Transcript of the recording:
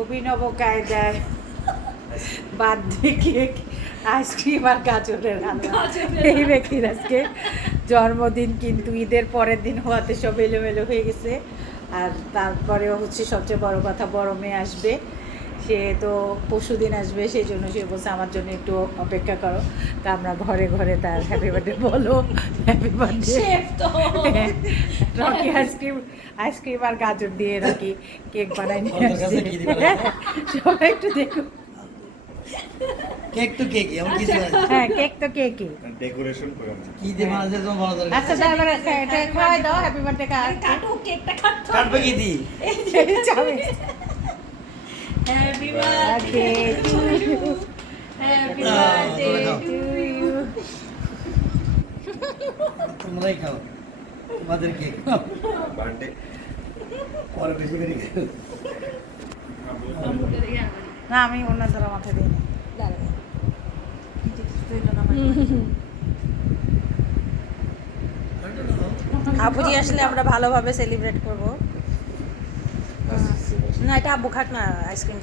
অভিনব কায়দায় birthday cake, ice cream আর গাজরের হালুয়া। এই ব্যক্তির আজকে জন্মদিন, কিন্তু ঈদের পরের দিন হওয়াতে সব এলোমেলো হয়ে গেছে। আর তারপরেও হচ্ছে সবচেয়ে বড় কথা, বড় মেয়ে আসবে, সে তো পরশু দিন আসবে, সেই জন্য সে বলছে আমার জন্য একটু অপেক্ষা করো। তা আমরা ঘরে ঘরে তার হ্যাপি বার্থডে বলো, হ্যাপি বার্থডে। রকি আইসক্রিম আর গাজর দিয়ে রকি কেক বানাই নিয়ে আসছে। সবাই একটু দেখুন। কেক তো কেক, এমন কিছু না। হ্যাঁ, কেক তো কেকই। ডেকোরেশন করে কি দিয়ে বানাতে তোমার বলা দরকার? আচ্ছা তারপরে এটা খাওয়াই দাও, হ্যাপি বার্থডে কাটো কেকটা কাটো। কাটবে কি দি? Happy birthday to you, happy birthday to you. তোমরাই খাও, তোমাদের কেক বার্থডে পরে বেশি করে খাও। না, আমি অন্য ধরা মাথা দিই না। আবুজি আসলে আমরা ভালোভাবে সেলিব্রেট করব। না, এটা আব্বু খাক না আইসক্রিম।